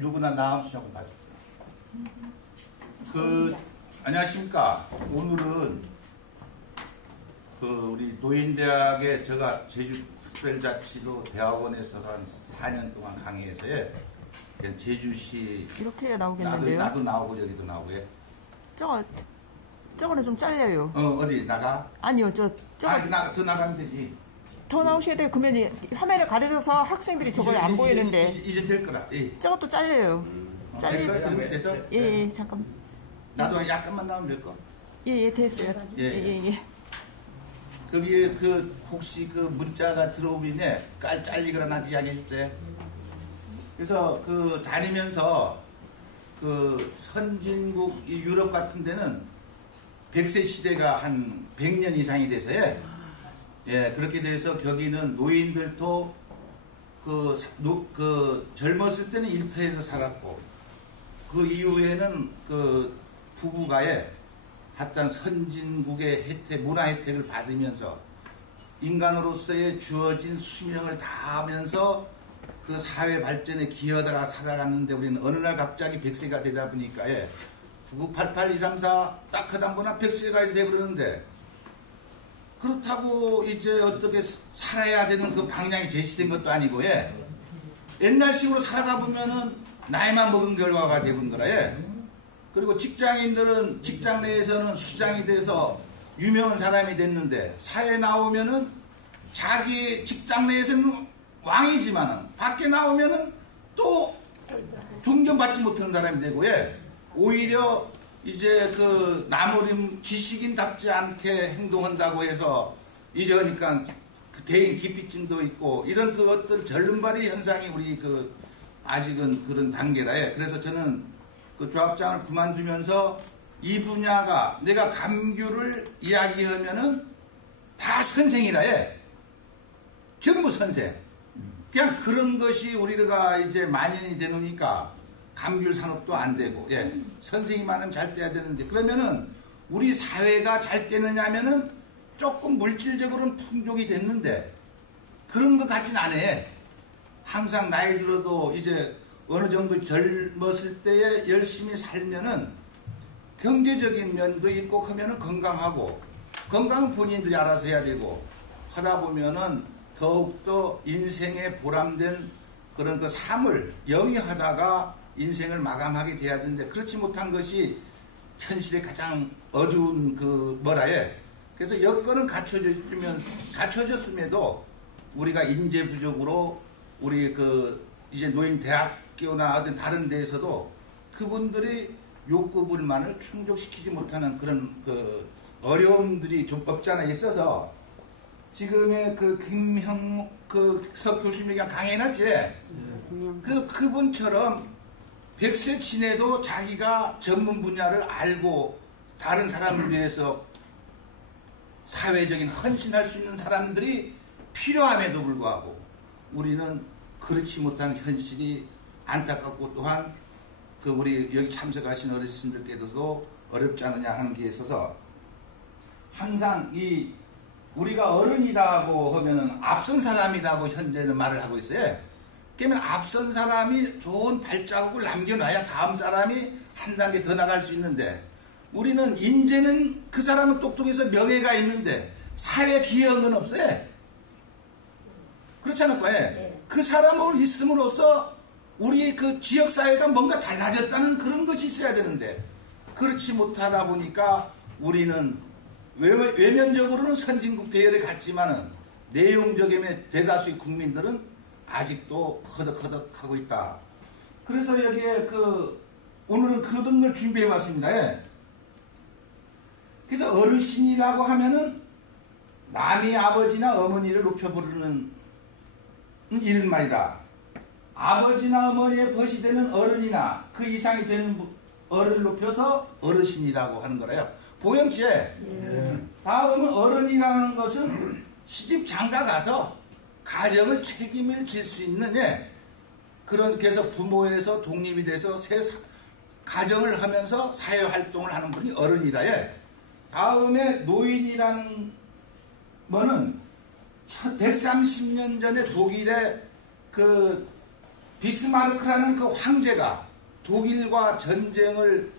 누구나 나음 씨 한번 봐주세요. 안녕하십니까. 오늘은 우리 노인대학에 제가 제주특별자치도 대학원에서 한 4년 동안 강의해서요. 제주시 이렇게 해야 나오겠는데요? 나도 나오고 여기도 나오고. 저거는 좀 잘려요. 어디 나가? 아니요, 더 나가면 되지. 더 나오셔야 돼요. 그러면 화면을 가려져서 학생들이 저걸 안 보이는데. 이제 될 거라. 예. 저것도 잘려요. 돼서? 예, 잠깐. 나도 약간만 나오면 될 거. 예, 됐어요. 예. 거기에 혹시 문자가 들어오면 잘리거나 나한테 이야기해 주세요. 그래서 다니면서 선진국 이 유럽 같은 데는 100세 시대가 한 100년 이상이 돼서요. 예, 그렇게 돼서 거기는 노인들도 젊었을 때는 일터에서 살았고 그 이후에는 부부가에 어떤 선진국의 혜택, 문화 혜택을 받으면서 인간으로서의 주어진 수명을 다하면서 그 사회 발전에 기여하다가 살아갔는데 우리는 어느 날 갑자기 100세가 되다 보니까 9988234 딱 하다 보나 100세가 돼버렸는데 그렇다고 이제 어떻게 살아야 되는 그 방향이 제시된 것도 아니고 옛날식으로 살아가 보면은 나이만 먹은 결과가 되는 거라 그리고 직장인들은 직장 내에서는 수장이 돼서 유명한 사람이 됐는데 사회에 나오면은 자기 직장 내에서는 왕이지만은 밖에 나오면은 또 존경받지 못하는 사람이 되고 오히려 이제 나무림 지식인답지 않게 행동한다고 해서 이제 그러니까 대인 기피증도 있고 이런 어떤 절름발이 현상이 우리 아직은 그런 단계라 그래서 저는 조합장을 그만두면서 이 분야가 내가 감귤을 이야기하면은 다 선생이라 전부 선생. 그냥 그런 것이 우리가 이제 만연이 되니까 감귤 산업도 안 되고, 선생님만은 잘 돼야 되는데, 그러면은 우리 사회가 잘 되느냐면은 조금 물질적으로는 풍족이 됐는데, 그런 것 같진 않아요. 항상 나이 들어도 이제 어느 정도 젊었을 때에 열심히 살면은 경제적인 면도 있고 하면은 건강하고, 건강은 본인들이 알아서 해야 되고, 하다 보면은 더욱더 인생에 보람된 그런 삶을 영위하다가 인생을 마감하게 돼야 되는데 그렇지 못한 것이 현실의 가장 어두운 그래서 여건은 갖춰졌음에도 우리가 인재 부족으로 우리 이제 노인 대학교나 어떤 다른 데에서도 그분들이 욕구 불만을 충족시키지 못하는 그런 어려움들이 좀 없지 않아 있어서 지금의 김형목 석 교수님이 그냥 강해놨지. 그분처럼 100세 지내도 자기가 전문 분야를 알고 다른 사람을 위해서 사회적인 헌신할 수 있는 사람들이 필요함에도 불구하고 우리는 그렇지 못한 현실이 안타깝고 또한 우리 여기 참석하신 어르신들께서도 어렵지 않느냐 하는 게 있어서 항상 우리가 어른이라고 하면은 앞선 사람이라고 현재는 말을 하고 있어요. 그러면 앞선 사람이 좋은 발자국을 남겨놔야 다음 사람이 한 단계 더 나갈 수 있는데 우리는 인재는 그 사람은 똑똑해서 명예가 있는데 사회 기여한 건 없어요. 그렇지 않을까요? 그 사람으로 있음으로써 우리 지역사회가 뭔가 달라졌다는 그런 것이 있어야 되는데 그렇지 못하다 보니까 우리는 외면적으로는 선진국 대열에 갔지만은 내용적인 대다수의 국민들은 아직도 허덕허덕하고 있다. 그래서 여기에 오늘은 그런 걸 준비해 왔습니다. 그래서 어르신이라고 하면은 남의 아버지나 어머니를 높여 부르는 이런 말이다. 아버지나 어머니의 벗이 되는 어른이나 그 이상이 되는 어른을 높여서 어르신이라고 하는 거래요. 보영씨에 다음은 어른이라는 것은 시집 장가 가서 가정을 책임을 질 수 있는 그렇게 해서 부모에서 독립이 돼서 새 가정을 하면서 사회활동을 하는 분이 어른이라 다음에 노인이라는 거는 130년 전에 독일의 비스마르크라는 그 황제가 독일과 전쟁을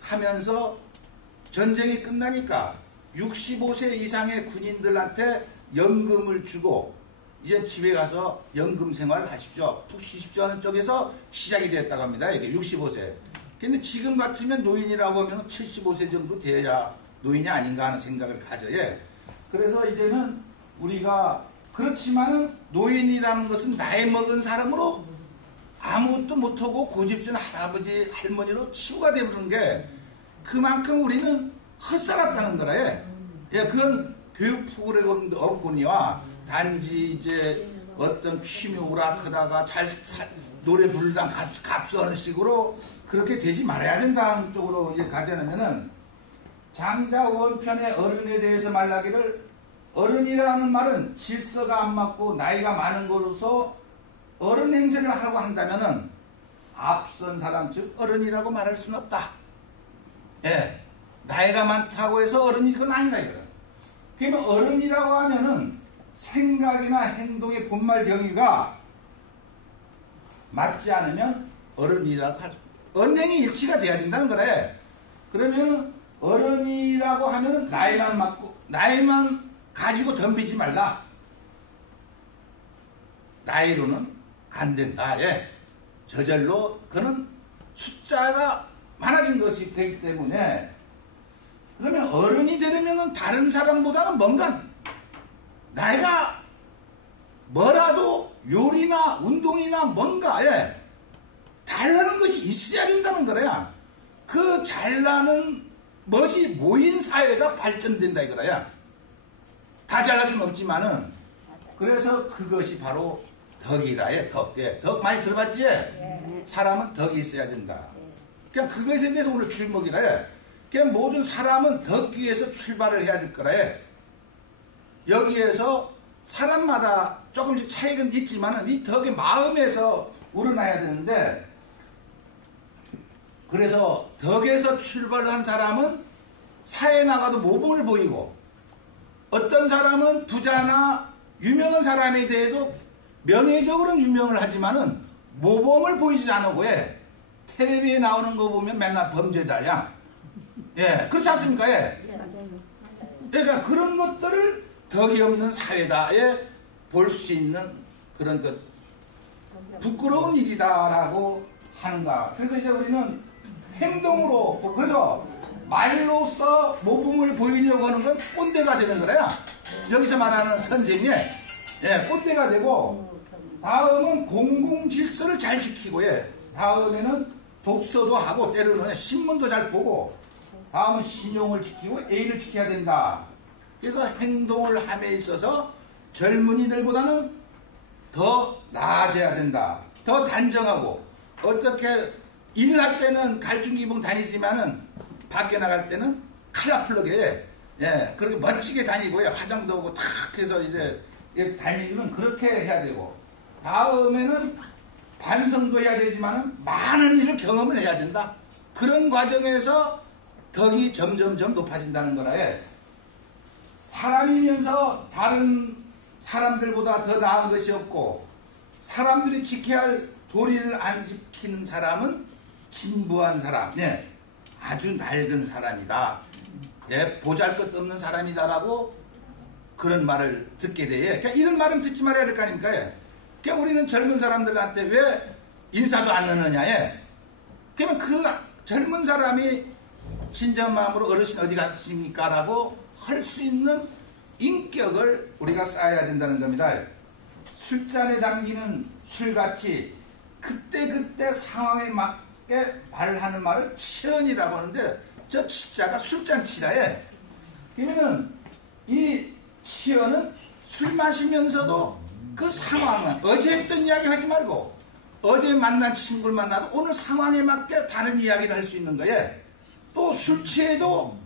하면서 전쟁이 끝나니까 65세 이상의 군인들한테 연금을 주고 이제 집에 가서 연금 생활을 하십시오. 푹 쉬십시오 하는 쪽에서 시작이 되었다고 합니다. 이게 65세. 근데 지금 같으면 노인이라고 하면 75세 정도 돼야 노인이 아닌가 하는 생각을 가져요. 그래서 이제는 우리가 그렇지만은 노인이라는 것은 나이 먹은 사람으로 아무것도 못하고 고집스러운 할아버지 할머니로 치부가 되버리는 게 그만큼 우리는 헛살았다는 거라요. 예, 그건 교육 프로그램도 없거니와 단지 이제 어떤 취미 오락하다가 노래 부르다 갑수하는 식으로 그렇게 되지 말아야 된다는 쪽으로 이제 가자면은 장자 원편의 어른에 대해서 말하기를 어른이라는 말은 질서가 안 맞고 나이가 많은 거로서 어른 행세를 하라고 한다면은 앞선 사람 즉 어른이라고 말할 수는 없다. 예, 나이가 많다고 해서 어른이 그건 아니다 이거야. 그러면 어른이라고 하면은 생각이나 행동의 본말 경위가 맞지 않으면 어른이라고 할 언행이 일치가 돼야 된다는 거래. 그러면 어른이라고 하면은 나이만 맞고 나이만 가지고 덤비지 말라. 나이로는 안 된다. 예. 저절로 그는 숫자가 많아진 것이 되기 때문에 그러면 어른이 되려면 다른 사람보다는 뭔가 나이가 뭐라도 요리나 운동이나 뭔가 예, 잘나는 것이 있어야 된다는 거야. 그 잘나는 것이 모인 사회가 발전된다 이거야. 다 잘날 수는 없지만은 그래서 그것이 바로 덕이라 해. 덕. 예, 덕 많이 들어봤지? 사람은 덕이 있어야 된다. 그냥 그것에 대해서 오늘 주목이라 해. 그냥 모든 사람은 덕기에서 출발을 해야 될 거라 해. 여기에서 사람마다 조금씩 차이는 있지만은 이 덕의 마음에서 우러나야 되는데 그래서 덕에서 출발을 한 사람은 사회에 나가도 모범을 보이고 어떤 사람은 부자나 유명한 사람에 대해도 명예적으로는 유명을 하지만은 모범을 보이지 않고 예. 텔레비에 나오는 거 보면 맨날 범죄자야. 예, 그렇지 않습니까? 예. 그러니까 그런 것들을 덕이 없는 사회다에 볼 수 있는 그런 것 부끄러운 일이다라고 하는가. 그래서 이제 우리는 행동으로 그래서 말로써 모범을 보이려고 하는 건 꼰대가 되는 거래요. 여기서 말하는 선생이 예, 꼰대가 되고 다음은 공공질서를 잘 지키고 예, 다음에는 독서도 하고 때로는 신문도 잘 보고 다음은 신용을 지키고 예의를 지켜야 된다. 그래서 행동을 함에 있어서 젊은이들보다는 더 나아져야 된다. 더 단정하고 어떻게 일을 할 때는 갈중기봉 다니지만은 밖에 나갈 때는 컬러풀하게 예, 그렇게 멋지게 다니고요. 화장도 하고 탁 해서 이제 다니는 그렇게 해야 되고 다음에는 반성도 해야 되지만은 많은 일을 경험을 해야 된다. 그런 과정에서 덕이 점점점 높아진다는 거라 해. 사람이면서 다른 사람들보다 더 나은 것이 없고 사람들이 지켜야 할 도리를 안 지키는 사람은 진부한 사람, 네, 아주 낡은 사람이다. 네, 보잘것없는 사람이다라고 그런 말을 듣게 돼. 그러니까 이런 말은 듣지 말아야 될 거 아닙니까? 그러니까 우리는 젊은 사람들한테 왜 인사도 안 하느냐? 그러면 그 젊은 사람이 진정 마음으로 어르신 어디 가십니까? 라고 할 수 있는 인격을 우리가 쌓아야 된다는 겁니다. 술잔에 담기는 술같이 그때그때 상황에 맞게 말하는 말을 치언이라고 하는데 저 치자가 술잔치라에 그러면은 이 치언은 술 마시면서도 그 상황을 어제 했던 이야기 하지 말고 어제 만난 친구를 만나도 오늘 상황에 맞게 다른 이야기를 할 수 있는 거예요. 또 술 취해도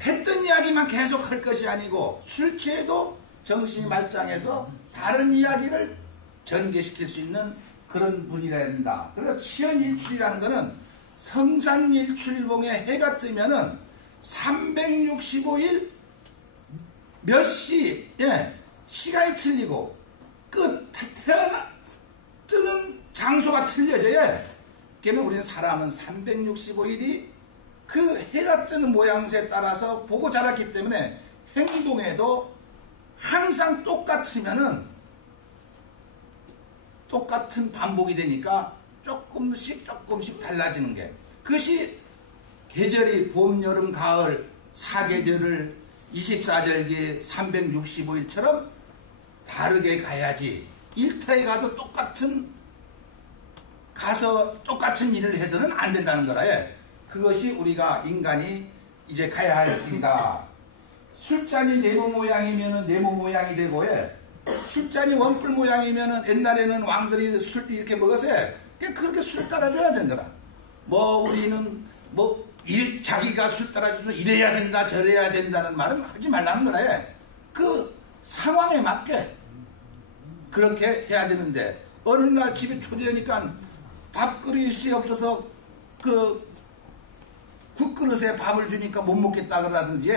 했던 이야기만 계속 할 것이 아니고 술 취해도 정신이 말짱해서 다른 이야기를 전개시킬 수 있는 그런 분이라야 된다. 그래서 치연일출이라는 것은 성산일출봉에 해가 뜨면은 365일 몇 시, 예, 시간이 틀리고 뜨는 장소가 틀려져야. 그러면 우리는 사람은 365일이 그 해가 뜨는 모양새에 따라서 보고 자랐기 때문에 행동에도 항상 똑같으면은 똑같은 반복이 되니까 조금씩 달라지는 게, 그것이 계절이 봄, 여름, 가을 4계절을 24절기 365일처럼 다르게 가야지, 일터에 가도 가서 똑같은 일을 해서는 안 된다는 거라. 그것이 우리가 인간이 이제 가야 할 길이다. 술잔이 네모 모양이면은 네모 모양이 되고, 술잔이 원뿔 모양이면은 옛날에는 왕들이 술 이렇게 먹었어요. 그렇게 술 따라줘야 되는 거라. 우리는 자기가 술 따라줘서 이래야 된다 저래야 된다는 말은 하지 말라는 거라. 그 상황에 맞게 그렇게 해야 되는데, 어느 날 집에 초대하니까 밥그릇이 없어서 그 국그릇에 밥을 주니까 못 먹겠다 그러든지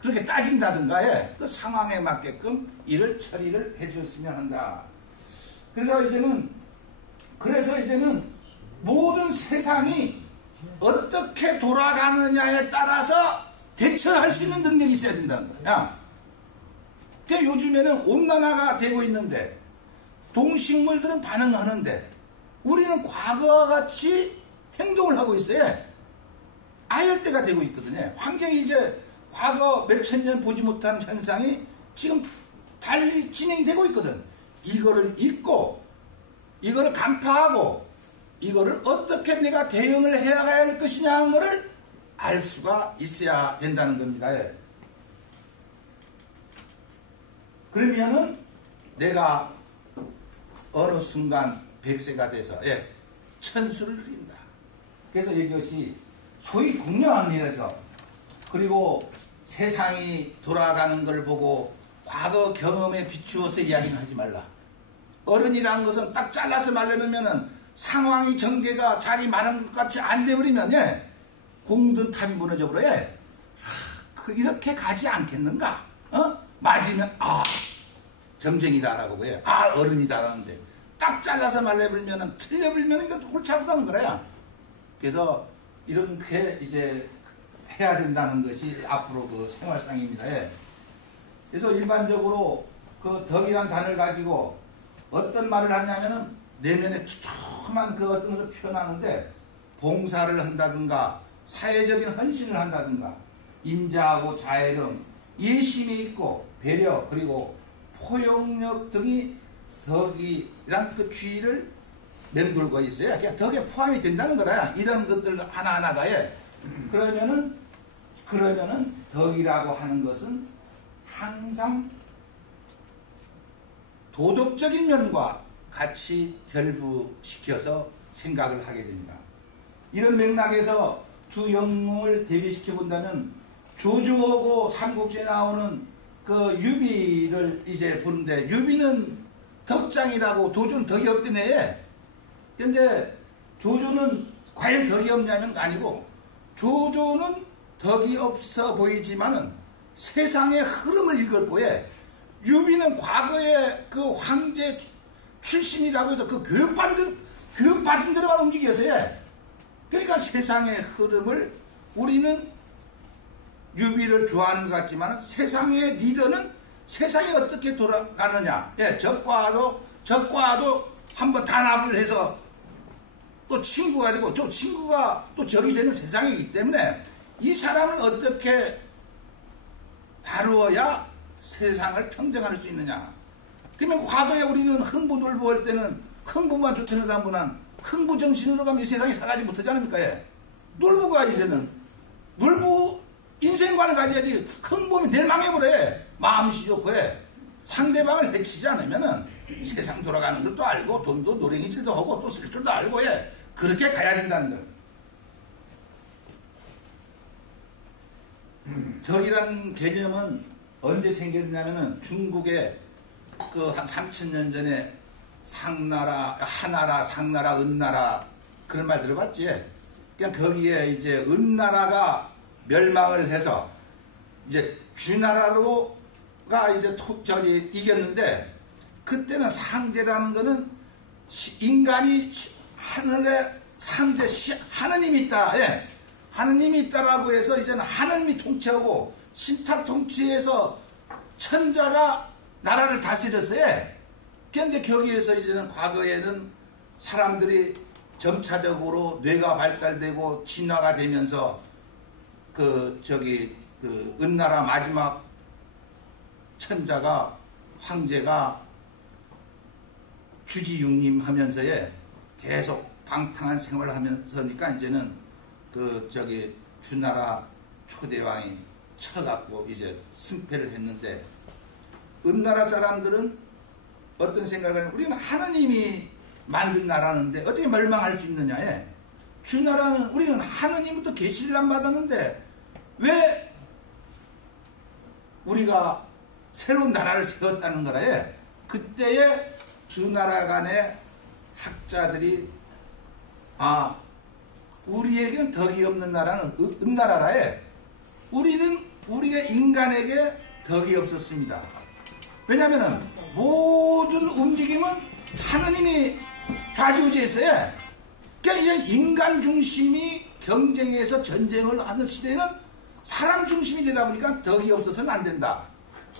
그렇게 따진다든가 그 상황에 맞게끔 일을 처리를 해줬으면 한다. 그래서 이제는 모든 세상이 어떻게 돌아가느냐에 따라서 대처할 수 있는 능력이 있어야 된다는 거야. 그러니까 요즘에는 온난화가 되고 있는데 동식물들은 반응하는데 우리는 과거와 같이 행동을 하고 있어요. 아열대가 되고 있거든요. 환경이 이제 과거 몇천 년 보지 못한 현상이 지금 달리 진행이 되고 있거든. 이거를 잊고 이거를 간파하고 이거를 어떻게 내가 대응을 해야 할 것이냐는 것을 알 수가 있어야 된다는 겁니다. 그러면은 내가 어느 순간 100세가 돼서 천수를 드린다. 그래서 이것이 소위 궁녀합리에서, 그리고 세상이 돌아가는 걸 보고 과거 경험에 비추어서 이야기는 하지 말라. 어른이라는 것은 딱 잘라서 말려놓으면은 상황이 전개가 자기 말한 것 같이 안 돼버리면 공든 탑이 무너져버려. 이렇게 가지 않겠는가? 맞으면 점쟁이다라고 해. 어른이다라는데 딱 잘라서 말려버리면은 틀려버리면 이것도 골치 아프다는 거야. 그래서 이렇게 이제 해야 된다는 것이 앞으로 그 생활상입니다. 그래서 일반적으로 그 덕이란 단어를 가지고 어떤 말을 하냐면은 내면에 투툼한 그 어떤 것을 표현하는데, 봉사를 한다든가 사회적인 헌신을 한다든가 인자하고 자애름, 예심이 있고 배려, 그리고 포용력 등이 덕이란 그 주의를 맴돌고 있어요. 그냥 덕에 포함이 된다는 거라. 이런 것들 하나하나가 그러면은 덕이라고 하는 것은 항상 도덕적인 면과 같이 결부시켜서 생각을 하게 됩니다. 이런 맥락에서 두 영웅을 대비시켜 본다면 조조하고 삼국지에 나오는 그 유비를 이제 보는데, 유비는 덕장이라고 조조는 덕이 없대네. 근데 조조는 과연 덕이 없냐는 아니고, 조조는 덕이 없어 보이지만은 세상의 흐름을 읽을 거에, 유비는 과거에 그 황제 출신이라고 해서 그 교육받은 대로만 움직였어요. 그러니까 세상의 흐름을, 우리는 유비를 좋아하는 것 같지만 세상의 리더는 세상이 어떻게 돌아가느냐. 적과도 한번 단합을 해서 또 친구가 되고, 또 친구가 또 적이 되는 세상이기 때문에 이 사람을 어떻게 다루어야 세상을 평정할 수 있느냐. 그러면 과거에 우리는 흥부 놀부 할 때는 흥부만 좋다는 사람보다는 흥부 정신으로 가면 이 세상에 살아가지 못하지 않습니까? 놀부가 이제는 놀부 인생관을 가져야지. 흥부면 내일 망해버려. 마음씨 좋고 상대방을 해치지 않으면은 세상 돌아가는 것도 알고 돈도 노랭이질도 하고 또 쓸 줄도 알고 그렇게 가야 된다는 거. 덕이라는 개념은 언제 생겼냐면은 중국에 그 한 3000년 전에 상나라, 하나라, 상나라, 은나라 그런 말 들어봤지? 그냥 거기에 이제 은나라가 멸망을 해서 이제 주나라로가 이제 이겼는데, 그때는 상제라는 거는 인간이 하늘에 상제 하느님이 있다. 예. 하느님이 있다라고 해서 이제는 하느님이 통치하고 신탁 통치에서 천자가 나라를 다스렸어요. 예. 그런데 거기에서 이제는 과거에는 사람들이 점차적으로 뇌가 발달되고 진화가 되면서 그 은나라 마지막 천자가 황제가 주지육림 하면서에 계속 방탕한 생활을 하면서니까 이제는 주나라 초대왕이 쳐갖고 이제 승패를 했는데 은나라 사람들은 어떤 생각을 하냐면 우리는 하느님이 만든 나라는데 어떻게 멸망할 수 있느냐. 예. 주나라는 우리는 하느님부터 계시를 안 받았는데 왜 우리가 새로운 나라를 세웠다는 거라. 예. 그때에 주나라 간의 학자들이 우리에게는 덕이 없는 나라는 은나라라. 예. 우리가 인간에게 덕이 없었습니다. 왜냐하면 모든 움직임은 하느님이 좌지우지했어요. 그러니까 이제 인간 중심이 경쟁에서 전쟁을 하는 시대는 사람 중심이 되다 보니까 덕이 없어서는 안 된다.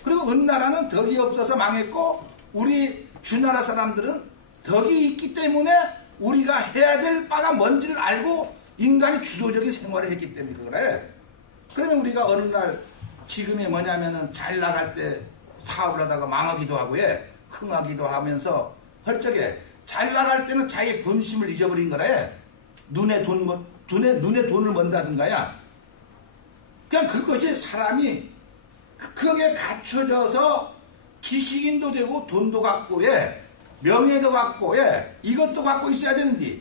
그리고 은나라는 덕이 없어서 망했고 우리 주나라 사람들은 덕이 있기 때문에 우리가 해야 될 바가 뭔지를 알고 인간이 주도적인 생활을 했기 때문에 그래. 그러면 우리가 어느 날 지금이 뭐냐면은 잘 나갈 때 사업을 하다가 망하기도 하고 흥하기도 하면서 헐적에 잘 나갈 때는 자기 본심을 잊어버린 거래. 눈에 돈을 번다든가야. 그냥 그것이 사람이 그게 갖춰져서 지식인도 되고 돈도 갖고 명예도 갖고 이것도 갖고 있어야 되는데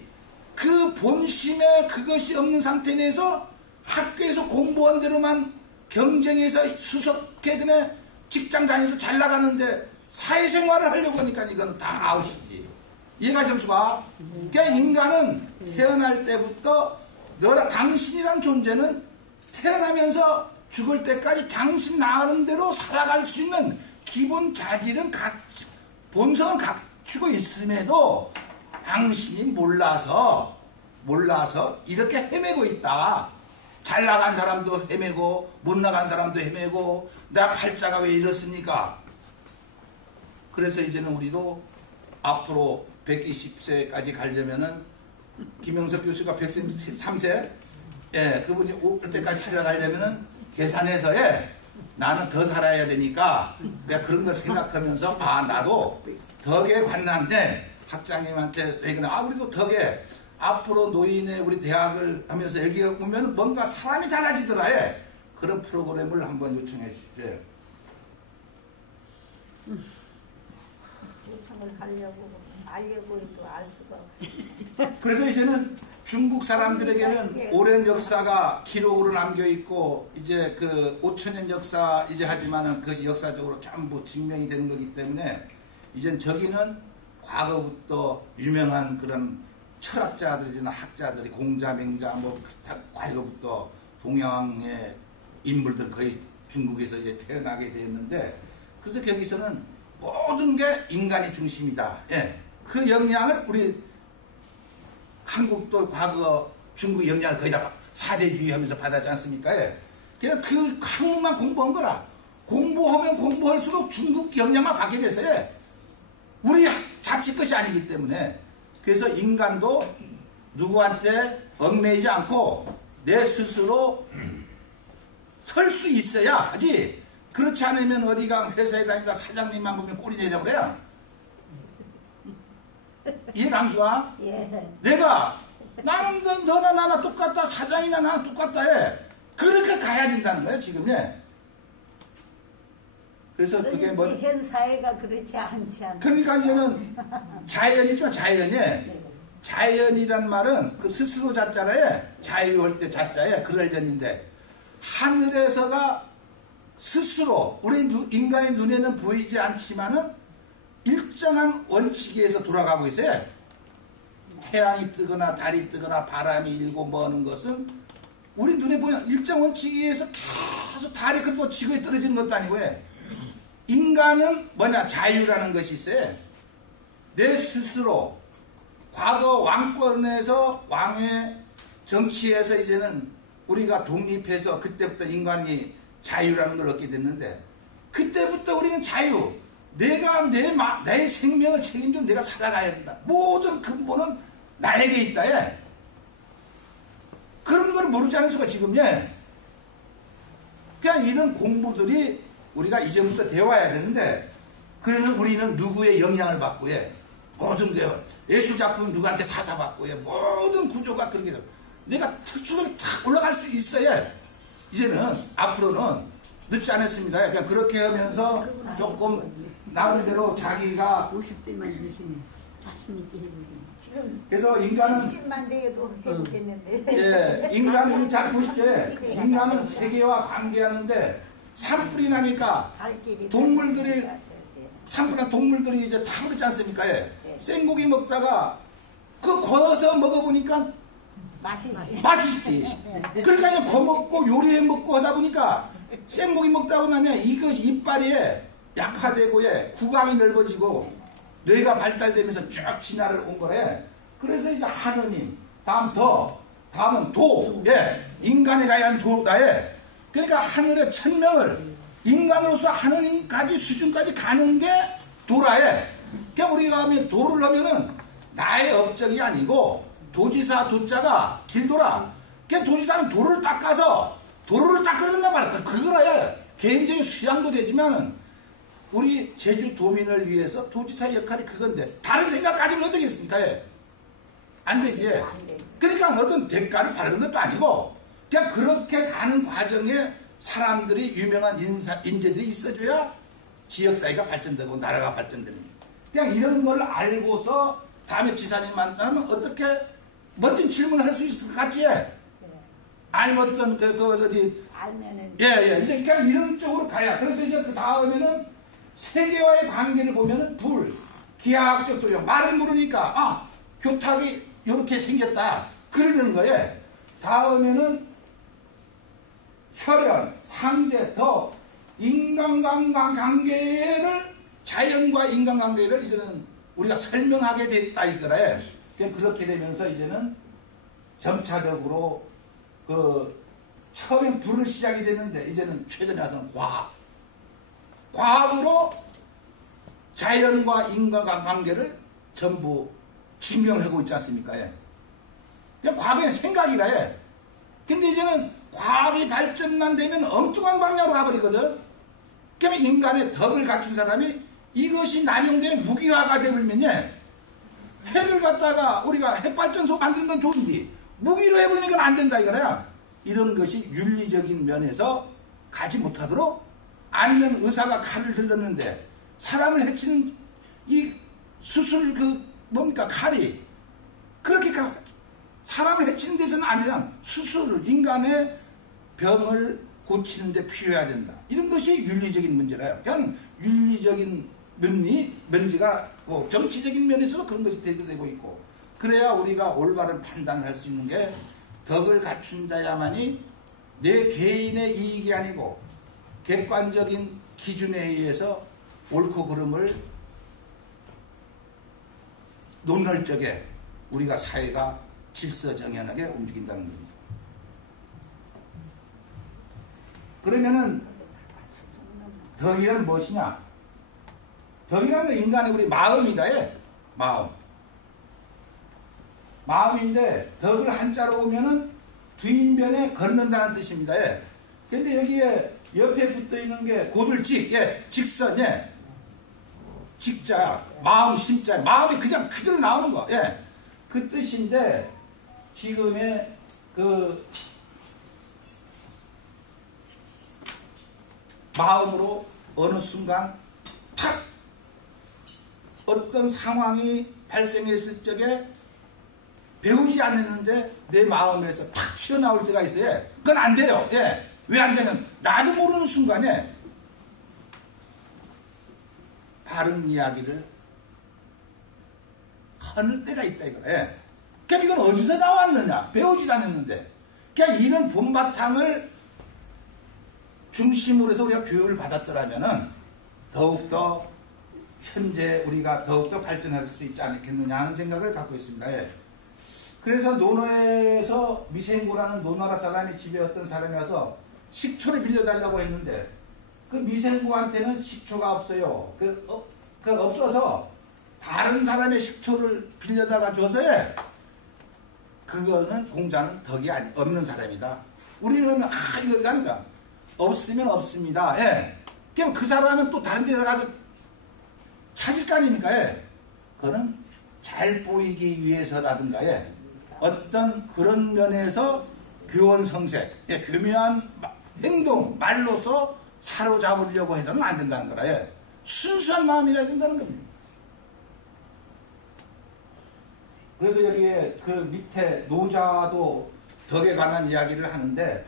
그 본심에 그것이 없는 상태 내에서 학교에서 공부한 대로만 경쟁에서 수석해 그네 직장 다니면서 잘 나가는데 사회생활을 하려고 하니까 이건 다 아웃이지. 이해가 점수가. 그러니까 인간은 태어날 때부터 당신이란 존재는 태어나면서 죽을 때까지 당신 나오는 대로 살아갈 수 있는 기본 자질은 본성은 갖추고 있음에도 당신이 몰라서 이렇게 헤매고 있다. 잘 나간 사람도 헤매고 못 나간 사람도 헤매고 나 팔자가 왜 이렇습니까? 그래서 이제는 우리도 앞으로 120세까지 가려면은 김영석 교수가 103세 그분이 올 때까지 살아가려면은 계산해서 나는 더 살아야 되니까 내가 그런 걸 생각하면서 나도 덕에 관한데 학장님한테 얘기는 우리도 덕에 앞으로 노인의 우리 대학을 하면서 여기 오면 뭔가 사람이 달라지더라. 그런 프로그램을 한번 요청해 주시죠. 요청을 알려고 해도 알 수가. 그래서 이제는 중국 사람들에게는 오랜 역사가 기록으로 남겨 있고 이제 5천년 역사 이제 하지만은 그것이 역사적으로 전부 증명이 되는 거기 때문에 이젠 저기는 과거부터 유명한 그런 철학자들이나 학자들이 공자, 맹자 과거부터 동양의 인물들 거의 중국에서 이제 태어나게 되었는데 그래서 거기서는 모든 게 인간이 중심이다. 그 영향을 우리 한국도 과거 중국 영향을 거의 다 사대주의 하면서 받았지 않습니까? 그냥 그 학문만 공부한 거라. 공부하면 공부할수록 중국 영향만 받게 됐어요. 우리 자체 것이 아니기 때문에. 그래서 인간도 누구한테 얽매이지 않고 내 스스로 설 수 있어야 하지. 그렇지 않으면 어디가 회사에 다니다 사장님만 보면 꼬리 내려 그래요. 이해 감수와? 내가 나는 너나 나나 똑같다. 사장이나 나나 똑같다 해. 그렇게 가야 된다는 거야 지금. 그래서 그게 뭐 현 사회가 그렇지 않지 않나. 그러니까 이제는 자연이죠. 자연이란 말은 그 스스로 자자라에 자유할 때 자자에 그럴전인데 하늘에서가 스스로 우리 인간의 눈에는 보이지 않지만은 일정한 원칙에서 돌아가고 있어요. 태양이 뜨거나 달이 뜨거나 바람이 일고 뭐는 것은 우리 눈에 보면 일정 원칙에 의해서 계속 달이 그리고 지구에 떨어지는 것도 아니고 인간은 뭐냐 자유라는 것이 있어요. 내 스스로 과거 왕권에서 왕의 정치에서 이제는 우리가 독립해서 그때부터 인간이 자유라는 걸 얻게 됐는데 그때부터 우리는 자유. 내가 내 생명을 책임져 내가 살아가야 된다. 모든 근본은 나에게 있다. 예. 그런 걸 모르지 않을 수가 지금 예. 그냥 이런 공부들이 우리가 이전부터 되어와야 되는데 그러면 우리는 누구의 영향을 받고 예. 모든 게 예술작품 누구한테 사사받고 예. 모든 구조가 그렇게 돼요. 내가 특수하게 탁 올라갈 수 있어야 이제는 앞으로는 늦지 않았습니다. 그냥 그렇게 하면서 조금 나름대로 자기가 50대만 주시네. 자신 있게 해보기. 지금 그래서 인간은 70만 대에도 해도 되는데. 예, 인간은 잘 보시죠. 인간은 세계와 관계하는데 산불이 나니까 동물들이 산불난 동물들이 이제 타버리지 않습니까? 예. 생고기 먹다가 그 구워서 먹어보니까 맛있지. 그러니까 그냥 거먹고 요리해 먹고 하다 보니까 생고기 먹다 보면 이것이 이빨이 약화되고 구강이 넓어지고 뇌가 발달되면서 쭉 진화를 온 거래. 그래서 이제 하느님, 다음은 도, 인간에 가야 하는 도다. 그러니까 하늘의 천명을 인간으로서 하느님까지 수준까지 가는 게 도라. 그러니까 우리가 하면 도를 하면은 나의 업적이 아니고 도지사 도자가 길도라. 그러니까 도지사는 도를 닦아서 도로를 닦는단 말이야. 그거라. 개인적인 수양도 되지만은 우리 제주 도민을 위해서 도지사의 역할이 그건데 다른 생각 가지면 어떻겠습니까? 안 되지. 그러니까 어떤 대가를 바라는 것도 아니고 그냥 그렇게 가는 과정에 사람들이 유명한 인재들이 있어줘야 지역사회가 발전되고 나라가 발전됩니다. 그냥 이런 걸 알고서 다음에 지사님 만나면 어떻게 멋진 질문을 할 수 있을 것 같지? 아니면 어떤 어디 알면은 이제 그냥 이런 쪽으로 가야. 그래서 이제 그 다음에는 세계와의 관계를 보면은 기하학적 도형 말을 모르니까 교탁이 이렇게 생겼다 그러는 거예요. 다음에는 혈연, 상제, 더 인간관계를 자연과 인간관계를 이제는 우리가 설명하게 됐다 이거래. 그렇게 되면서 이제는 점차적으로 처음엔 불을 시작이 됐는데 이제는 최근에 와서는 과학으로 자연과 인간관계를 전부 증명하고 있지 않습니까? 그냥 과거의 생각이라 해. 근데 이제는 과학이 발전만 되면 엉뚱한 방향으로 가버리거든. 그러면 인간의 덕을 갖춘 사람이 이것이 남용되는 무기화가 되버리면 핵을 갖다가 우리가 핵발전소 만드는 건 좋은데 무기로 해버리면 이건 안 된다 이거야. 이런 것이 윤리적인 면에서 가지 못하도록 아니면 의사가 칼을 들렀는데 사람을 해치는 이 수술 칼이 그렇게 사람을 해치는 데서는 안 되잖아. 수술을 인간의 병을 고치는 데 필요해야 된다. 이런 것이 윤리적인 문제라요. 그냥 윤리적인 면지가 정치적인 면에서도 그런 것이 대두되고 있고 그래야 우리가 올바른 판단을 할 수 있는 게 덕을 갖춘 자야만이 내 개인의 이익이 아니고 객관적인 기준에 의해서 옳고 그름을 논할 적에 우리가 사회가 질서정연하게 움직인다는 겁니다. 그러면은 덕이란 무엇이냐? 덕이라는 건 인간의 우리 마음이다. 마음인데 덕을 한자로 보면은 뒤인변에 걷는다는 뜻입니다. 근데 여기에 옆에 붙어 있는 게 고들직, 직선, 직자, 마음, 심자, 마음이 그냥 그대로 나오는 거, 그 뜻인데 지금의 마음으로 어느 순간 탁 어떤 상황이 발생했을 적에 배우지 않았는데 내 마음에서 탁 튀어나올 때가 있어요. 그건 안 돼요. 왜 안 되는? 나도 모르는 순간에 바른 이야기를 하는 때가 있다 이거야. 그럼 이건 어디서 나왔느냐? 배우지도 않았는데. 그러니까 이런 본바탕을 중심으로 해서 우리가 교육을 받았더라면은 더욱더 현재 우리가 더욱더 발전할 수 있지 않겠느냐 하는 생각을 갖고 있습니다. 예. 그래서 논어에서 미생구라는 노나라 사람이 집에 어떤 사람이 와서 식초를 빌려달라고 했는데 그 미생구한테는 식초가 없어요. 그 없어서 다른 사람의 식초를 빌려다가 줘서 예. 그거는 공자는 덕이 없는 사람이다. 우리는 이거 아닌가 없으면 없습니다. 예. 그럼 그 사람은 또 다른 데서 가서 찾을 거 아닙니까? 예. 그거는 잘 보이기 위해서라든가 예. 어떤 그런 면에서 교원성색, 예. 교묘한 행동, 말로서 사로잡으려고 해서는 안 된다는 거라. 예. 순수한 마음이라야 된다는 겁니다. 그래서 여기에 그 밑에 노자도 덕에 관한 이야기를 하는데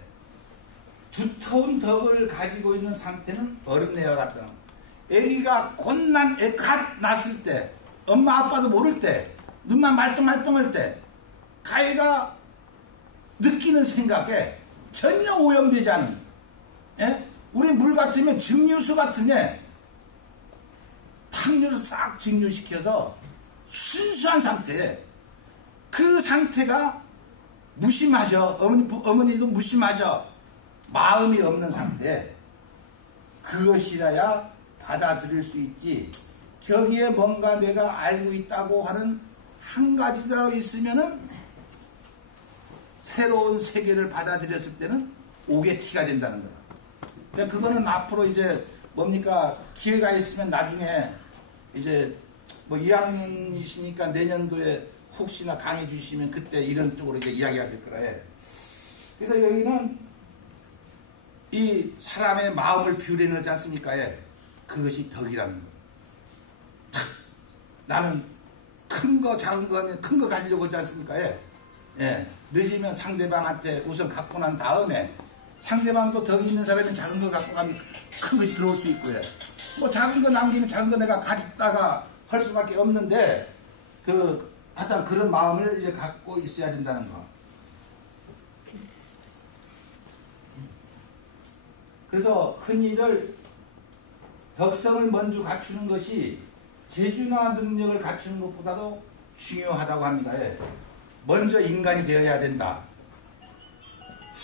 두터운 덕을 가지고 있는 상태는 어린애와 같다. 애기가 갓 났을 때 엄마 아빠도 모를 때 눈만 말똥말똥할 때 가해가 느끼는 생각에 전혀 오염되지 않은 예? 우리 물 같으면 증류수 같은 게 탕류를 싹 증류시켜서 순수한 상태에 그 상태가 무심하죠. 어머니도 무심하죠. 마음이 없는 상태. 그것이라야 받아들일 수 있지. 거기에 뭔가 내가 알고 있다고 하는 한 가지라도 있으면은 새로운 세계를 받아들였을 때는 오게티가 된다는 거야. 그러니까 그거는 앞으로 이제 뭡니까 기회가 있으면 나중에 이제 뭐 2학년이시니까 내년도에 혹시나 강의 주시면 그때 이런 쪽으로 이제 이야기가 될 거라 해. 그래서 여기는 이 사람의 마음을 비우려내지 않습니까? 예. 그것이 덕이라는 거. 나는 큰 거 작은 거 하면 큰 거 가지려고 하지 않습니까? 예. 예. 늦으면 상대방한테 우선 갖고 난 다음에 상대방도 덕이 있는 사람은 작은 거 갖고 가면 큰 것이 들어올 수 있고요. 뭐 작은 거 남기면 작은 거 내가 가졌다가 할 수밖에 없는데 하여튼 그런 마음을 이제 갖고 있어야 된다는 거. 그래서 흔히들 덕성을 먼저 갖추는 것이 재주나 능력을 갖추는 것보다도 중요하다고 합니다. 예. 먼저 인간이 되어야 된다.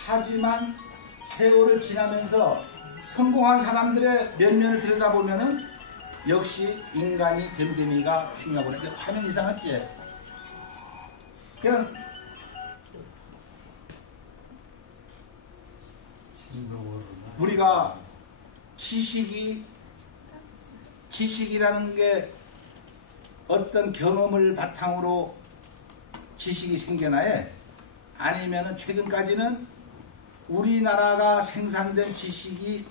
하지만 세월을 지나면서 성공한 사람들의 면면을 들여다보면은 역시 인간이 됨됨이가 중요하고 이렇게 화면 이상하지. 그냥 우리가 지식이라는 게 어떤 경험을 바탕으로 지식이 생겨나요? 아니면은 최근까지는 우리나라가 생산된 지식이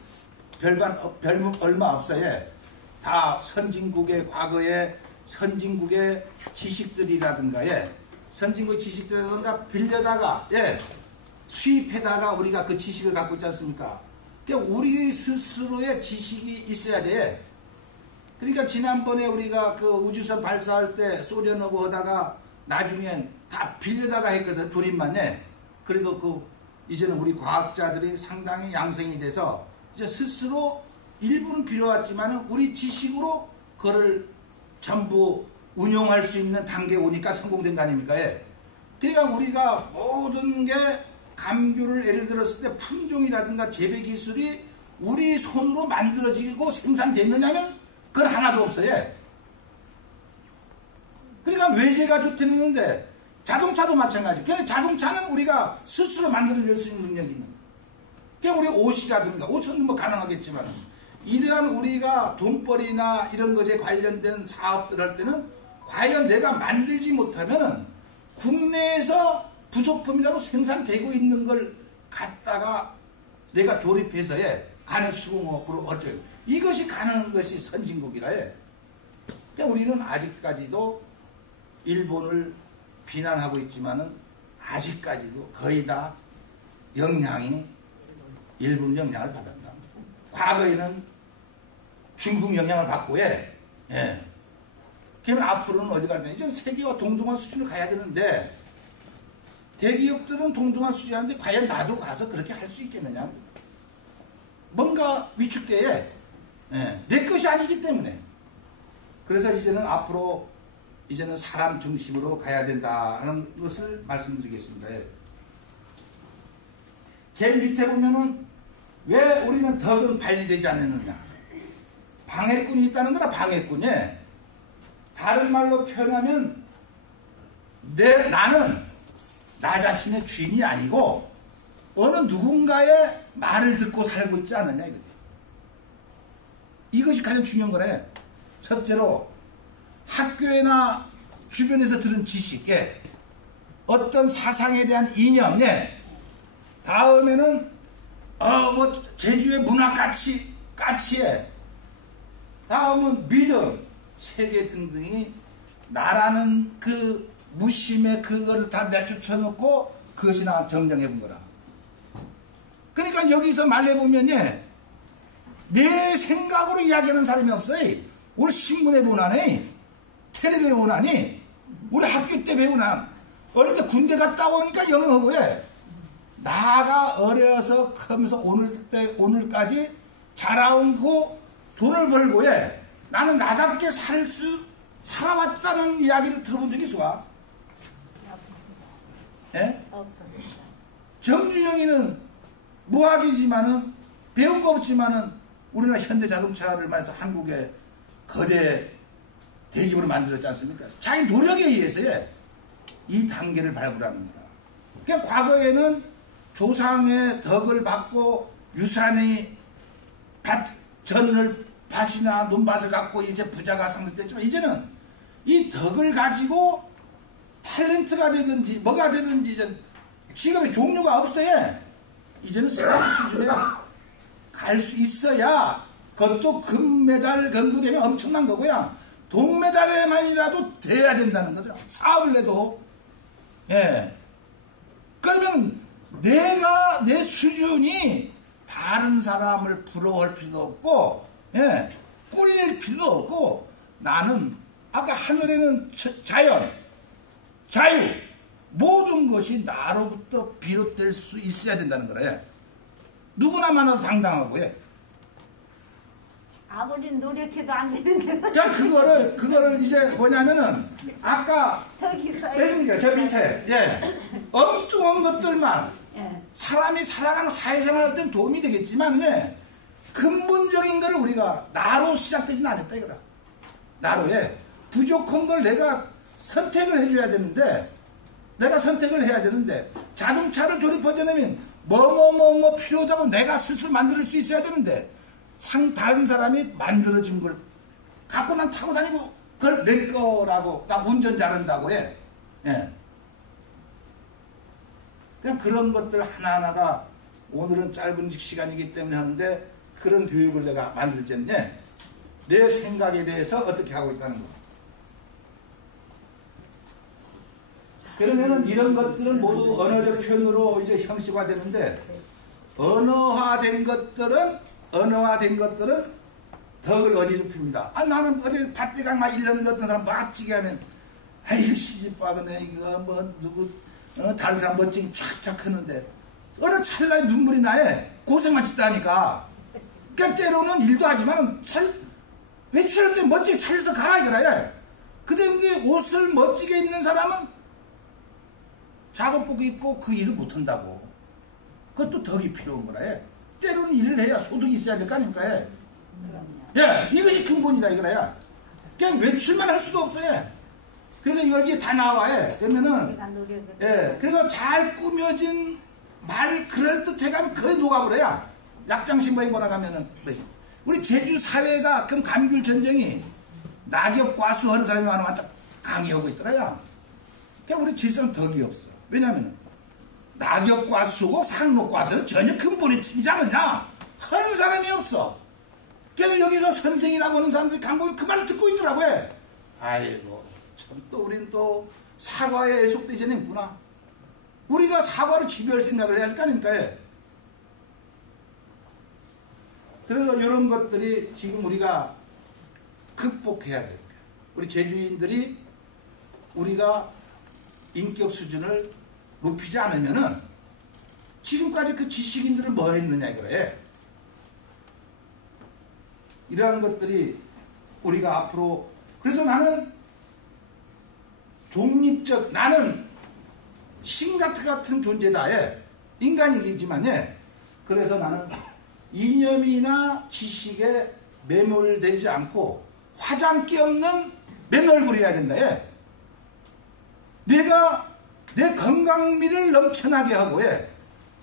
얼마 없어요. 다 선진국의 과거의 선진국의 지식들이라든가 선진국 지식들이라든가 빌려다가 수입해다가 우리가 그 지식을 갖고 있지 않습니까? 그러니까 우리 스스로의 지식이 있어야 돼. 그러니까 지난번에 우리가 그 우주선 발사할 때 소련하고 하다가 나중엔 다 빌려다가 했거든. 조립만. 그래도 이제는 우리 과학자들이 상당히 양성이 돼서 이제 스스로 일부는 필요하지만 우리 지식으로 그거를 전부 운용할 수 있는 단계에 오니까 성공된 거 아닙니까? 그러니까 우리가 모든 게 감귤을 예를 들었을 때 품종이라든가 재배 기술이 우리 손으로 만들어지고 생산됐느냐면 그건 하나도 없어요. 그러니까 외제가 좋다는데 자동차도 마찬가지. 그래서 자동차는 우리가 스스로 만들어낼 수 있는 능력이 있는 거예요. 그러니까 우리 옷이라든가 옷은 뭐 가능하겠지만 이러한 우리가 돈벌이나 이런 것에 관련된 사업들 할 때는 과연 내가 만들지 못하면 국내에서 부속품이라도 생산되고 있는 걸 갖다가 내가 조립해서 안에 수공업으로 어쩌고 이것이 가능한 것이 선진국이라 해. 그러니까 우리는 아직까지도 일본을 비난하고 있지만은 아직까지도 거의 다 영향이 일본 영향을 받았다. 과거에는 중국 영향을 받고 그러면 앞으로는 어디 갈까? 이제 세계와 동등한 수준으로 가야 되는데 대기업들은 동등한 수준인데 과연 나도 가서 그렇게 할 수 있겠느냐? 뭔가 위축돼. 내 것이 아니기 때문에. 그래서 이제는 앞으로 이제는 사람 중심으로 가야 된다는 것을 말씀드리겠습니다. 예. 제일 밑에 보면은 왜 우리는 덕은 발휘되지 않느냐. 방해꾼이 있다는 거나 방해꾼에 다른 말로 표현하면 나는 나 자신의 주인이 아니고 어느 누군가의 말을 듣고 살고 있지 않느냐 이거지. 이것이 가장 중요한 거래. 첫째로 학교에나 주변에서 들은 지식에 어떤 사상에 대한 이념에 다음에는 뭐 제주의 문화 가치에 다음은 믿음, 세계 등등이 나라는 그 무심의 그거를 다 내쫓아놓고 그것이 나 정정해 본 거라. 그러니까 여기서 말해보면 내 생각으로 이야기하는 사람이 없어요. 오늘 신문에 보나니 텔레비에 보나니 우리 학교 때 배우나 어릴 때 군대 갔다 오니까 영어하고 나가 어려서 크면서 오늘까지 자라온고 돈을 벌고 나는 나답게 살아왔다는 이야기를 들어본 적이 있어. 예? 없어요. 정준영이는 무학이지만은 배운 거 없지만은 우리나라 현대자동차를 말해서 한국의 거대 대기업을 만들었지 않습니까? 자기 노력에 의해서 이 단계를 발굴하는 거다. 그러니까 과거에는 조상의 덕을 받고 유산이 밭이나 논밭을 갖고 이제 부자가 상승됐지만 이제는 이 덕을 가지고 탤런트가 되든지 뭐가 되든지 이제 직업의 종류가 없어요. 이제는 스타트 수준에 갈 수 있어야 그것도 금메달 건부되면 엄청난 거고요. 동메달에만이라도 돼야 된다는 거죠. 사업을 내도. 예. 그러면 내 수준이 다른 사람을 부러워할 필요도 없고, 꿀릴 필요도 없고, 나는 아까 하늘에는 자연, 자유, 모든 것이 나로부터 비롯될 수 있어야 된다는 거래. 누구나 많아도 당당하고, 아무리 노력해도 안 되는데. 그러니까 그거를 이제 뭐냐면은, 아까, 뺐습니까? 저 밑에, 엉뚱한 것들만, 사람이 살아가는 사회생활할 땐 도움이 되겠지만, 근본적인 걸 우리가 나로 시작되진 않았다, 이거라. 나로 부족한 걸 내가 선택을 해줘야 되는데, 자동차를 조립하려면 뭐 필요하다고 내가 스스로 만들 수 있어야 되는데, 다른 사람이 만들어준 걸 갖고 난 타고 다니고, 그걸 내 거라고, 나 운전 잘한다고 해. 그냥 그런 것들 하나하나가 오늘은 짧은 시간이기 때문에 하는데, 그런 교육을 내가 만들 때는 내 생각에 대해서 어떻게 하고 있다는 거. 그러면은 이런 것들은 모두 언어적 표현으로 이제 형식화되는데, 언어화된 것들은 덕을 어지럽힙니다. 나는 어제 밭대강 막 일렀는데 어떤 사람 멋지게 하면, 에이, 시집박은애, 이거 뭐, 다른 사람 멋지게 촥촥 하는데, 어느 찰나에 눈물이 나해. 고생만 짓다니까. 그러니까 때로는 일도 하지만, 외출할 때 멋지게 차려서 가라, 이거라. 근데 옷을 멋지게 입는 사람은 작업복 입고 그 일을 못한다고. 그것도 덕이 필요한 거라. 때로는 일을 해야 소득이 있어야 될 거 아닙니까? 이것이 근본이다, 이거라. 그냥 외출만 할 수도 없어요. 그래서 여기에 다 나와요. 그러면은, 그래서 잘 꾸며진 말 그럴듯해가면 거의 녹아버려요. 약장신방에 보나 가면은, 우리 제주 사회가 그럼 감귤 전쟁이 낙엽 과수 하는 사람이 많으면 강의하고 있더라요. 그러니까 우리 제주는 덕이 없어. 왜냐면은, 낙엽 과수고 상록 과수는 전혀 근본이 틀리지 않느냐? 하는 사람이 없어. 그래서 여기서 선생이라고 하는 사람들이 강보면 그 말을 듣고 있더라고요. 아이고, 참, 또 우린 또 사과에 애속되지 않구나. 우리가 사과를 지배할 생각을 해야 할 거 아닙니까? 그래서 이런 것들이 지금 우리가 극복해야 돼요. 우리 제주인들이 우리가 인격 수준을 높이지 않으면은 지금까지 그 지식인들은 뭐 했느냐 이거래. 이러한 것들이 우리가 앞으로 그래서 나는 독립적, 나는 신가트 같은 존재다. 예. 인간이지만, 예. 그래서 나는 이념이나 지식에 매몰되지 않고 화장기 없는 맨 얼굴이어야 된다. 예. 내가 내 건강미를 넘쳐나게 하고, 예.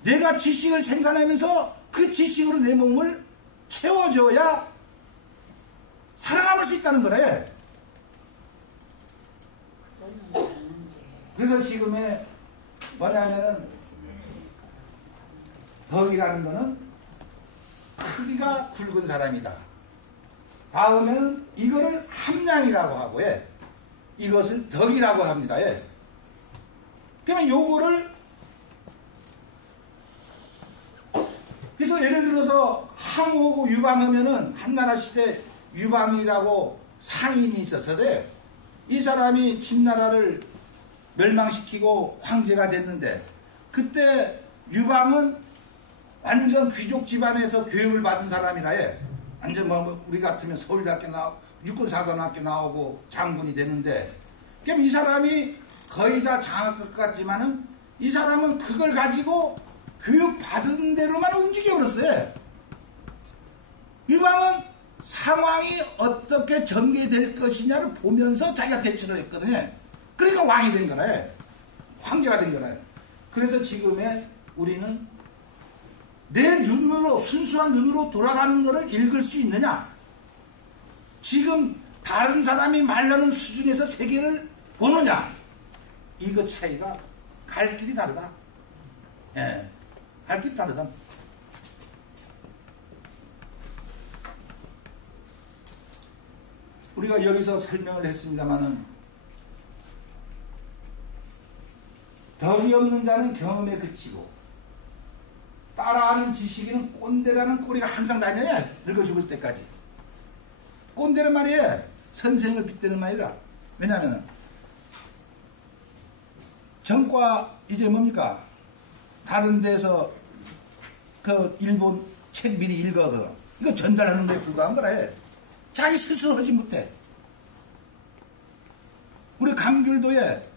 내가 지식을 생산하면서 그 지식으로 내 몸을 채워줘야 살아남을 수 있다는 거래. 예. 그래서 지금의 뭐냐면은 덕이라는 거는 크기가 굵은 사람이다. 다음에는 이거를 함량이라고 하고, 예. 이것을 덕이라고 합니다. 예. 그러면 요거를, 그래서 예를 들어서 항오고 유방하면은 한나라 시대 유방이라고 상인이 있었어요. 이 사람이 진나라를 멸망시키고 황제가 됐는데, 그때 유방은 완전 귀족 집안에서 교육을 받은 사람이라, 예. 완전 뭐 우리 같으면 서울대학교 나오고 육군사관학교 나오고 장군이 되는데, 그럼 이 사람이 거의 다 장학금 같지만은 이 사람은 그걸 가지고 교육 받은 대로만 움직여 버렸어요. 유방은 상황이 어떻게 전개될 것이냐를 보면서 자기가 대처를 했거든요. 그러니까 왕이 된 거라. 황제가 된 거라. 그래서 지금의 우리는 내 눈으로, 순수한 눈으로 돌아가는 것을 읽을 수 있느냐? 지금 다른 사람이 말하는 수준에서 세계를 보느냐? 이거 차이가, 갈 길이 다르다. 예, 갈 길이 다르다. 우리가 여기서 설명을 했습니다마는, 덕이 없는 자는 경험에 그치고 따라하는 지식인은 꼰대라는 꼬리가 항상 다녀야 늙어 죽을 때까지. 꼰대는 말이에요. 선생을 빗대는 말이라. 왜냐하면 전과 이제 뭡니까? 다른 데서 그 일본 책 미리 읽어서 이거 전달하는 데 불과한 거라 해. 자기 스스로 하지 못해. 우리 감귤도에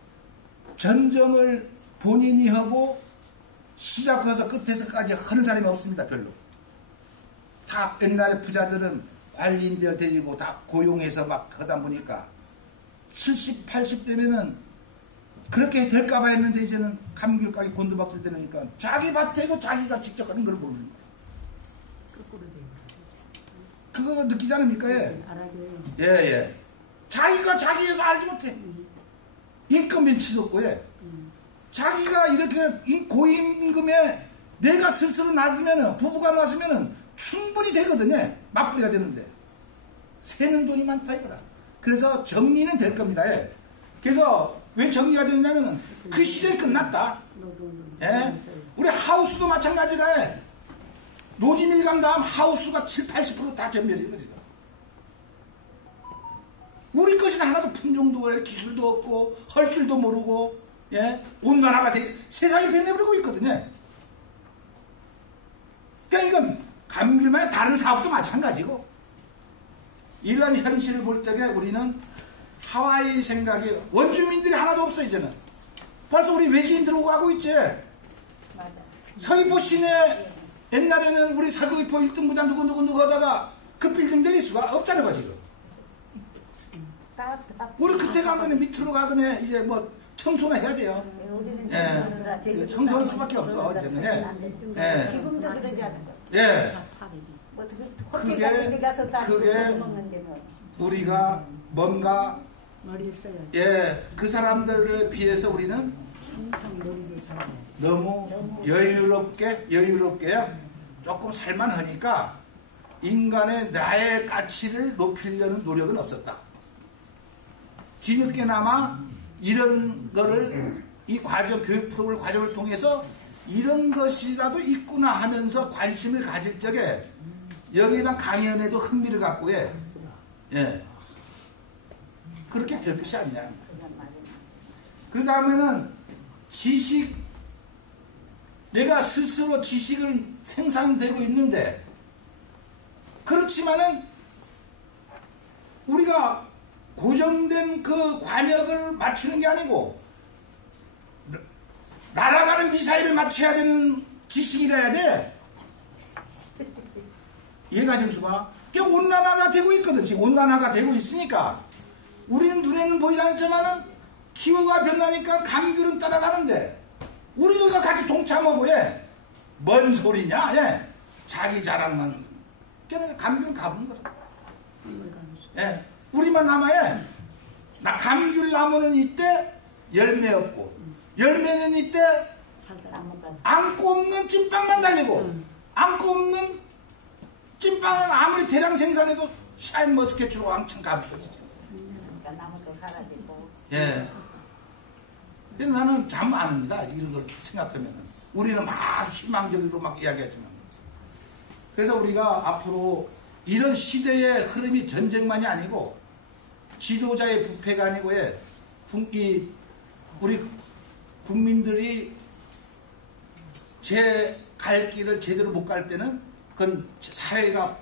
전정을 본인이 하고 시작해서 끝에서까지 하는 사람이 없습니다. 별로. 다 옛날에 부자들은 관리인들 데리고 다 고용해서 막 하다 보니까 70, 80 되면은 그렇게 될까봐 했는데, 이제는 감귤 가게 곤두박질 되니까 자기 밭에고 자기가 직접 하는 걸 모르는 거예요. 그거 느끼지 않습니까? 예. 예, 예. 자기가 자기가 알지 못해. 임금이 치솟고, 예. 자기가 이렇게 고임금에 내가 스스로 낳으면은, 부부가 낳으면은 충분히 되거든요. 맞벌이가 되는데. 새는 돈이 많다 이거라. 그래서 정리는 될 겁니다. 예. 그래서 왜 정리가 되느냐면은 그 시대에 끝났다. 예. 우리 하우스도 마찬가지라. 예. 노지밀감 다음 하우스가 7, 80% 다 전멸인 거지. 우리 것은 하나도 품종도 기술도 없고 할 줄도 모르고, 예, 온난화가 세상이 변해버리고 있거든요. 그러니까 이건 감귤만의 다른 사업도 마찬가지고, 이러한 현실을 볼 적에 우리는 하와이 생각이, 원주민들이 하나도 없어. 이제는 벌써 우리 외지인 들어가고 있지. 맞아. 서귀포 시내 옛날에는 우리 서귀포 1등 부자 누구 하다가 그 빌딩들이 수가 없잖아요 지금. 우리 그때 가면 밑으로 가거나 이제 뭐 청소나 해야 돼요. 예, 청소할 수밖에 없어 이제는. 예. 지금도 그러지 않은 거. 예. 뭐 호텔 같은 데 가서 다 먹는데 뭐. 우리가 뭔가, 예, 그 사람들에 비해서 우리는 너무 여유롭게 조금 살만하니까 인간의 나의 가치를 높이려는 노력은 없었다. 뒤늦게나마 이런 거를, 이 과정, 교육 프로그램 과정을 통해서 이런 것이라도 있구나 하면서 관심을 가질 적에 여기에 대한 강연에도 흥미를 갖고, 예. 예. 그렇게 될 것이 아니냐. 그 다음에는 지식, 내가 스스로 지식을 생산되고 있는데, 그렇지만은 우리가 고정된 그 관역을 맞추는 게 아니고 날아가는 미사일을 맞춰야 되는 지식이라야 돼. 이해가실 수가? 온난화가 되고 있거든. 지금 온난화가 되고 있으니까 우리는 눈에는 보이지 않지만은 기후가 변하니까 감귤은 따라가는데 우리도 같이 동참하고 해. 뭔 소리냐? 예. 자기 자랑만. 그러니까 감귤 가본 거라. 예. 우리만 남아야. 감귤 나무는 이때 열매 없고 열매는 이때 안고 없는 찐빵만 달리고 안고 없는 찐빵은 아무리 대량 생산해도 샤인 머스켓으로 왕창 가버리죠. 그러니까 나무도 사라지고. 예. 그래서 나는 잠 안 옵니다. 이런 걸 생각하면은. 우리는 막 희망적으로 막 이야기하지만. 그래서 우리가 앞으로 이런 시대의 흐름이 전쟁만이 아니고 지도자의 부패가 아니고 우리 국민들이 제 갈 길을 제대로 못 갈 때는 그건 사회가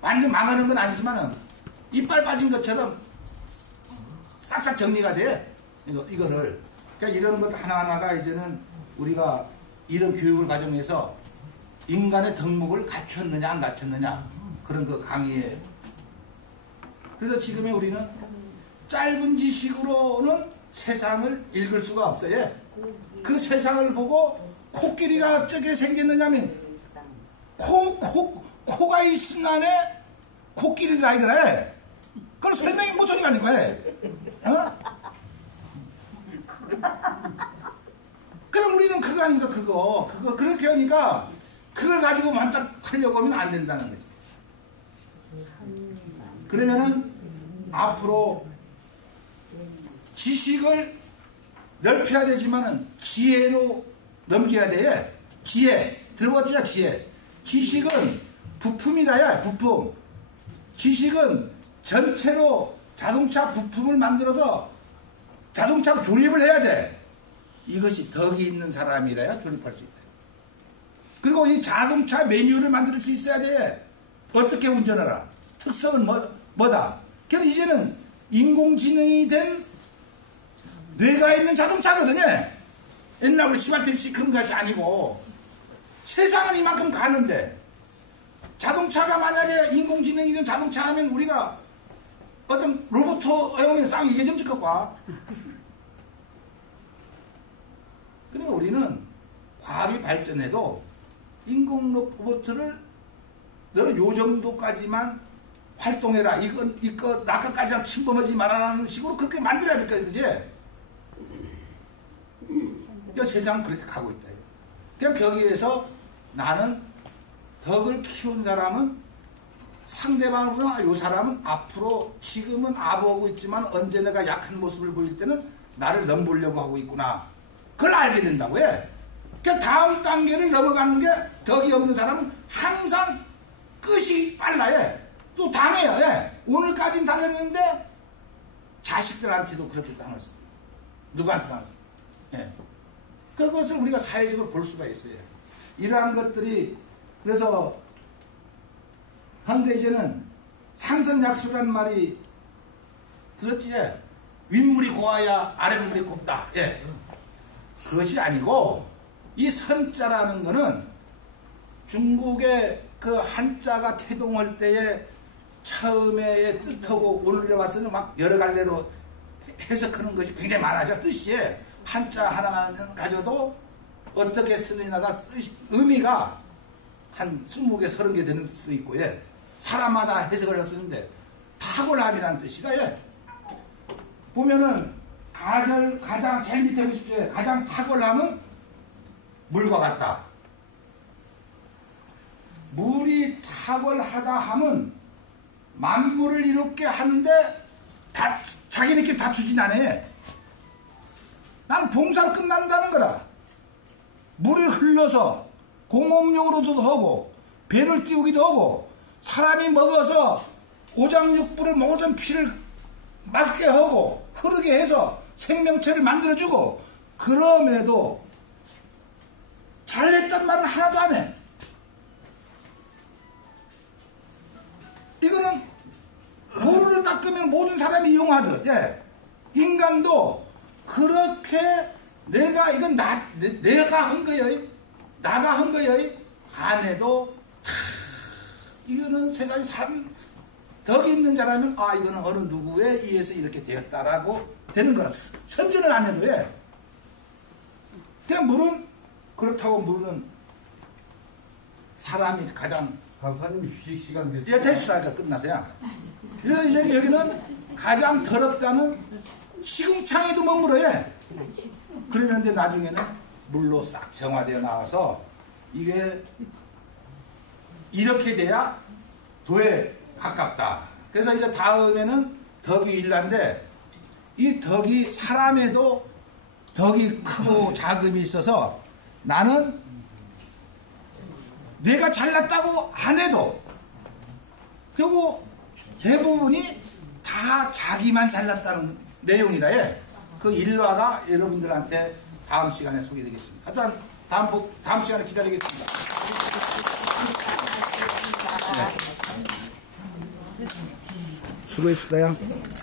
완전 망하는 건 아니지만은 이빨 빠진 것처럼 싹싹 정리가 돼. 이거를. 그러니까 이런 것 하나하나가 이제는 우리가 이런 교육을 가정해서 인간의 덕목을 갖췄느냐 안 갖췄느냐 그런 그 강의에. 그래서 지금의 우리는 짧은 지식으로는 세상을 읽을 수가 없어요. 그 세상을 보고 코끼리가 어떻게 생겼느냐면 코가 있은 안에 코끼리라 이거래. 그걸 설명이 못하니까 아닌 거야. 어? 그럼 우리는 그거 아닌가 그거 그렇게 하니까 그걸 가지고 만족하려고 하면 안 된다는 거지. 그러면은 앞으로 지식을 넓혀야 되지만은 지혜로 넘겨야 돼. 지혜 들어봤죠? 지혜. 지식은 부품이라야. 부품. 지식은 전체로 자동차 부품을 만들어서 자동차 조립을 해야 돼. 이것이 덕이 있는 사람이라야 조립할 수 있다. 그리고 이 자동차 매뉴얼을 만들 수 있어야 돼. 어떻게 운전하라. 특성은 뭐다. 그래서 이제는 인공지능이 된 뇌가 있는 자동차거든요. 옛날으로 시발택시 그런 것이 아니고 세상은 이만큼 가는데 자동차가 만약에 인공지능이 된 자동차 하면 우리가 어떤 로봇 에어면 싸우기 이게 좀 것 그러니까 우리는 과학이 발전해도 인공 로봇을 너는 요 정도까지만 활동해라. 이거 낙하까지 침범하지 말아라는 식으로 그렇게 만들어야 될 거야. 그지? 그러니까 세상은 그렇게 가고 있다. 그러니까 거기에서 나는 덕을 키운 사람은 상대방을 보면 이 사람은 앞으로 지금은 아부하고 있지만 언제 내가 약한 모습을 보일 때는 나를 넘보려고 하고 있구나. 그걸 알게 된다고 해. 그러니까 다음 단계를 넘어가는 게 덕이 없는 사람은 항상 끝이 빨라요. 또 당해요. 오늘까지는 당했는데 자식들한테도 그렇게 당했어. 누구한테 당했어. 그것을 우리가 사회적으로 볼 수가 있어요. 이러한 것들이 그래서 현대 이제는 상선약수라는 말이 들었지? 윗물이 고와야 아랫물이 곱다. 그것이 아니고 이 선자라는 거는 중국의 그 한자가 태동할 때에 처음에 뜻하고 오늘에 와서는 막 여러 갈래로 해석하는 것이 굉장히 많아져. 뜻이 한자 하나만 가져도 어떻게 쓰느냐가 의미가 한 20개, 30개 되는 수도 있고, 사람마다 해석을 할 수 있는데, 탁월함이라는 뜻이라, 보면은, 가장 제일 밑에 보십시오. 가장 탁월함은 물과 같다. 물이 탁월하다 함은 만물을 이롭게 하는데, 자기네끼리 다투진 않아. 나는 봉사로 끝난다는 거라. 물이 흘러서 공업용으로도 하고 배를 띄우기도 하고 사람이 먹어서 오장육부를 모든 피를 맞게 하고 흐르게 해서 생명체를 만들어주고 그럼에도 잘했단 말은 하나도 안 해. 이거는 도로를 닦으면 모든 사람이 이용하듯, 예. 인간도 그렇게 내가 이건 내가 한 거예요. 나가 한 거예요. 안 해도 이거는 세 가지 삶 덕이 있는 자라면 아 이거는 어느 누구에 의해서 이렇게 되었다라고 되는 거라. 선전을 안 해도 예. 그냥 물은 그렇다고 물은 사람이 가장 강사님 휴식 시간 됐어요. 예, 됐으니까 끝나서야. 그래서 이제 여기는 가장 더럽다는 시궁창에도 머물어요. 그러는데 나중에는 물로 싹 정화되어 나와서 이게 이렇게 돼야 도에 가깝다. 그래서 이제 다음에는 덕이 일란데 이 덕이 사람에도 덕이 크고 작음이 있어서 나는 내가 잘났다고 안 해도 그리고 대부분이 다 자기만 잘났다는 내용이라 해. 그 일화가 여러분들한테 다음 시간에 소개되겠습니다. 하여튼 다음 시간에 기다리겠습니다. 네. 수고했습니다.